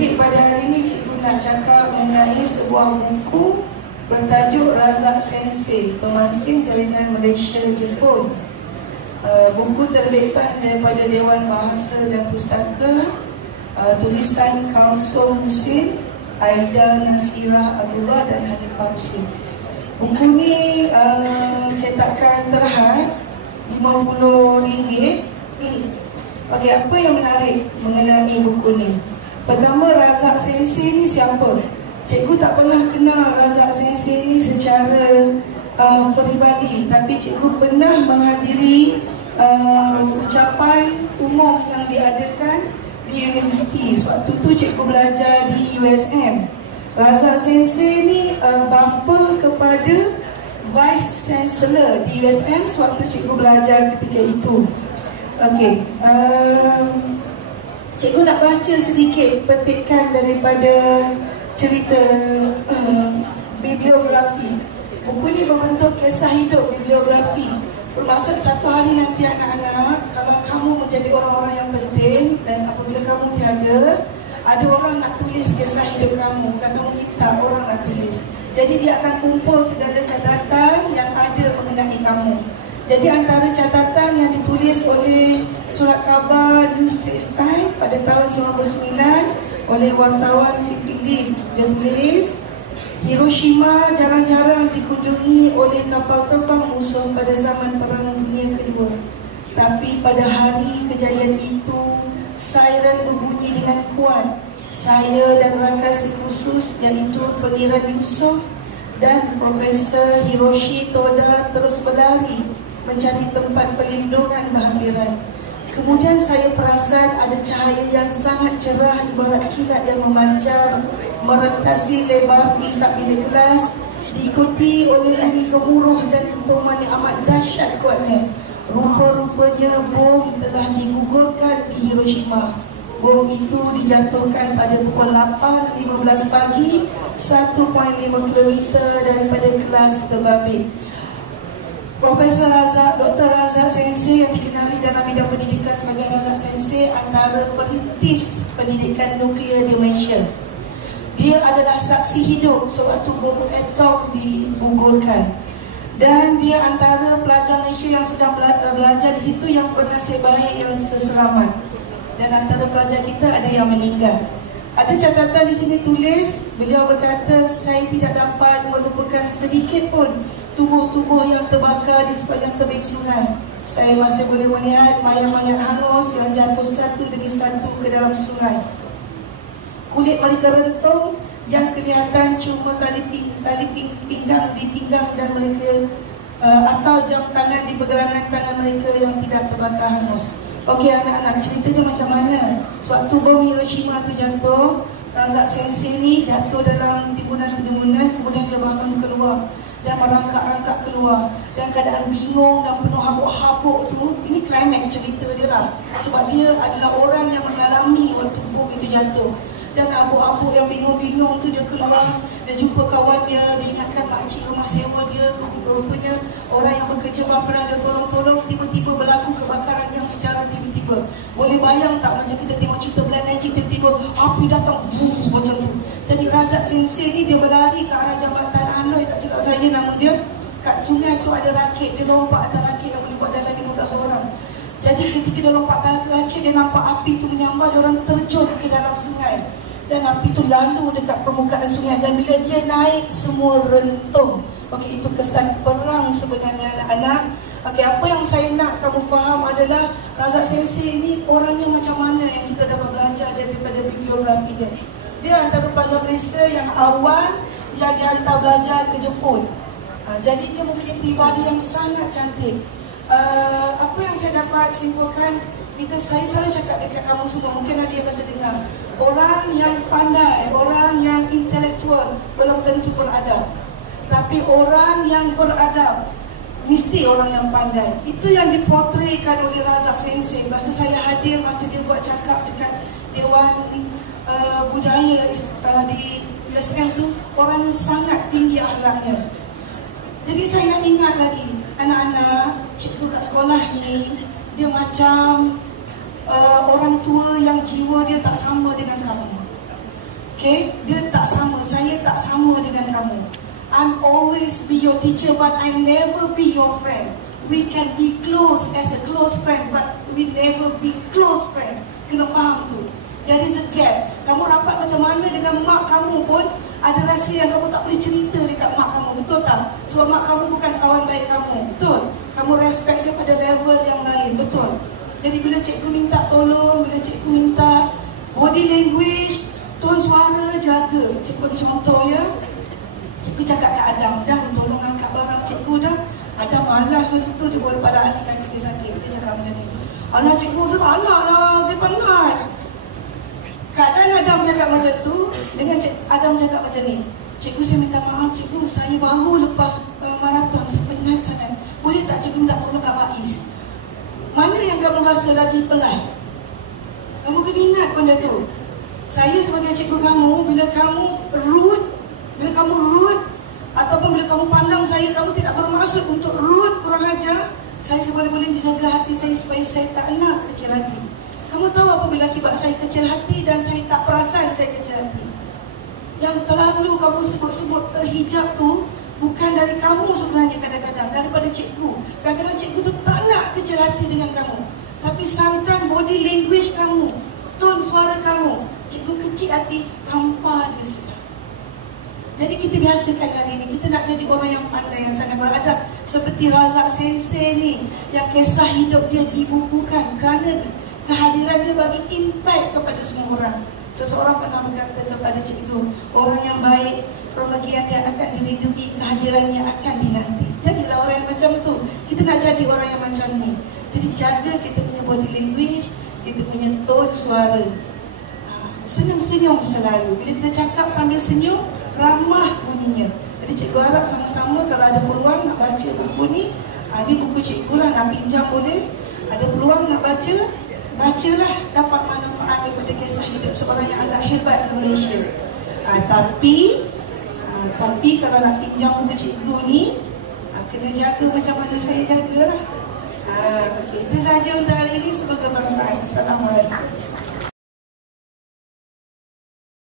Jadi pada hari ini cikgu nak cakap mengenai sebuah buku bertajuk Razak Sensei, Pemantik Jalinan Malaysia Jepun. Buku terbitan daripada Dewan Bahasa dan Pustaka, tulisan Kalsum Husin, Aida Nasirah Abdullah dan Hanifah Husin. Buku ni cetakan terhad RM50. Bagi apa yang menarik mengenai buku ni? Pertama, Razak Sensei ni siapa? Cikgu tak pernah kenal Razak Sensei ni secara peribadi, tapi cikgu pernah menghadiri ucapan umum yang diadakan di universiti. Sewaktu tu cikgu belajar di USM. Razak Sensei ni bapa kepada Vice Chancellor di USM sewaktu cikgu belajar ketika itu. Okey, cikgu nak baca sedikit petikan daripada cerita bibliografi. Buku ni berbentuk kisah hidup bibliografi. Bermaksud satu hari nanti anak-anak, kalau kamu menjadi orang-orang yang penting dan apabila kamu tiada, ada orang nak tulis kisah hidup kamu. Bukan kamu minta, orang nak tulis. Jadi dia akan kumpul segala catatan yang ada mengenai kamu. Jadi antara catatan yang ditulis oleh surat khabar New Straits Times pada tahun 1999 oleh wartawan Fifi Lim, dia tulis, Hiroshima jarang-jarang dikunjungi oleh kapal terbang musuh pada zaman Perang Dunia Kedua. Tapi pada hari kejadian itu, siren berbunyi dengan kuat. Saya dan rakan sekhusus iaitu Pengiran Yusof dan Profesor Hiroshi Toda terus berlari mencari tempat perlindungan berhampiran. Kemudian saya perasan ada cahaya yang sangat cerah ibarat kilat yang memancar merentasi lebar tingkap bilik kelas, diikuti oleh bunyi gemuruh dan dentuman yang amat dahsyat kuatnya. Rupa-rupanya bom telah digugurkan di Hiroshima. Bom itu dijatuhkan pada pukul 8.15 pagi 1.5 km daripada kelas terbabit. Profesor Razak, Dr. Razak Sensei yang dikenali dalam bidang pendidikan sebagai Razak Sensei antara perintis pendidikan nuklear di Malaysia. Dia adalah saksi hidup sewaktu bom atom digugurkan. Dan dia antara pelajar Malaysia yang sedang belajar di situ yang bernasib baik, yang terselamat. Dan antara pelajar kita ada yang meninggal. Ada catatan di sini tulis, beliau berkata, saya tidak dapat melupakan sedikit pun tubuh-tubuh yang terbakar di sepanjang tebing sungai. Saya masih boleh melihat mayat-mayat hangus yang jatuh satu demi satu ke dalam sungai. Kulit mereka rentung yang kelihatan cuma tali pinggang di pinggang dan mereka atau jam tangan di pergelangan tangan mereka yang tidak terbakar hangus. Okey anak-anak, ceritanya macam mana? Sewaktu bom Hiroshima tu jatuh, Razak Sensei ni jatuh dalam timbunan-timbunan, kemudian dia bangun keluar dan merangkak-rangkak keluar dan keadaan bingung dan penuh habuk-habuk tu. Ini klimaks cerita dia lah, sebab dia adalah orang yang mengalami waktu bom itu jatuh. Dan habuk-habuk yang bingung-bingung tu dia keluar, dia jumpa kawan dia, dia ingatkan makcik rumah sewa dia. Rupanya orang yang bekerja pernah dia tolong-tolong, tiba-tiba berlaku kebakaran yang secara tiba-tiba. Boleh bayang tak macam kita tengok cerita Black Magic, tiba-tiba api datang macam tu. Jadi Razak Sensei ni dia berlari ke arah Jambatan Aloi, tak silap saya nama dia. Kat sungai tu ada rakit, dia lompat atas rakit yang boleh buat dalam 15 orang. Jadi ketika dia lompat atas rakit, dia nampak api tu menyambar, dia orang terjun ke dalam sungai. Dan api tu lalu dekat permukaan sungai, dan bila dia naik semua rentung. Okey, itu kesan perang sebenarnya anak-anak. Okey, apa yang saya nak kamu faham adalah Razak Sensei ini orangnya macam mana yang kita dapat belajar daripada bibliografi dia. Dia antara pelajar Malaysia yang awal yang dihantar belajar ke Jepun. Jadi dia mempunyai pribadi yang sangat cantik. Apa yang saya dapat simpulkan, saya selalu cakap dekat kamu semua, mungkin ada yang masa dengar, orang yang pandai, orang yang intelektual belum tentu beradab, tapi orang yang beradab mesti orang yang pandai. Itu yang dipotretkan oleh Razak Sensei. Masa saya hadir, masa dia buat cakap dekat Dewan Budaya di USM tu, orang yang sangat tinggi akhlaknya. Jadi saya nak ingat lagi, anak-anak, cikgu kat sekolah ni, dia macam orang tua yang jiwa dia tak sama dengan kamu. Okay, dia tak sama, saya tak sama dengan kamu. I'm always be your teacher, but I never be your friend. We can be close as a close friend, but we never be close friend. Kena faham tu. There is a gap. Kamu rapat macam mana dengan mak kamu pun ada rasa yang kamu tak boleh cerita dekat mak kamu, betul tak? Sebab mak kamu bukan kawan baik kamu, betul? Kamu respect dia pada level yang lain, betul? Jadi bila cikgu minta tolong, bila cikgu minta body language, tone suara, jaga. Cikgu bagi contoh ya. Cikgu cakap kat Adam, Adam tolong angkat barang cikgu dah. Adam malas masa tu, dia boleh pada ahli kaki dia sakit. Dia cakap macam ni, alah cikgu, saya tak nak lah, saya penat. Keadaan Adam cakap macam tu, dengan Adam cakap macam ni, cikgu saya minta maaf cikgu, saya baru lepas maraton, saya penat sangat. Boleh tak cikgu minta tolong Kak Faiz? Mana yang kamu rasa lagi pelai? Kamu kena ingat benda tu. Saya sebagai cikgu kamu, bila kamu rude ataupun bila kamu pandang saya, kamu tidak bermaksud untuk rude, kurang ajar, saya seboleh-boleh jaga hati saya supaya saya tak nak kecil hati. Kamu tahu apabila akibat saya kecil hati dan saya tak perasan saya kecil hati. Yang terlalu kamu sebut-sebut terhijab tu bukan dari kamu sebenarnya, kadang-kadang daripada cikgu. Kadang-kadang cikgu tu tak nak kecil hati dengan kamu, tapi sometimes body language kamu, tone suara kamu, cikgu kecil hati tanpa dia sedar. Jadi kita biasakan hari ini, kita nak jadi orang yang pandai, yang sangat beradab. Seperti Razak Sensei ni, yang kisah hidup dia dibukukan kerana kehadiran dia bagi impact kepada semua orang. Seseorang pernah berkata kepada cikgu, orang yang baik, pemergian dia akan dirinduki, kehadirannya akan dinanti. Jadilah orang yang macam tu. Kita nak jadi orang yang macam ni. Jadi jaga kita punya body language, kita punya tone suara. Senyum-senyum selalu. Bila kita cakap sambil senyum, ramah bunyinya. Jadi cikgu harap sama-sama kalau ada peluang nak baca buku ni, ini buku cikgu lah, nak pinjam boleh. Ada peluang nak baca, bacalah, dapat manfaat daripada kisah hidup seorang yang agak hebat di Malaysia. Tapi kalau nak pinjam buku cikgu ni, kena jaga macam mana saya jagalah. Okey, itu sahaja untuk hari ini. Semoga bermanfaat. Assalamualaikum.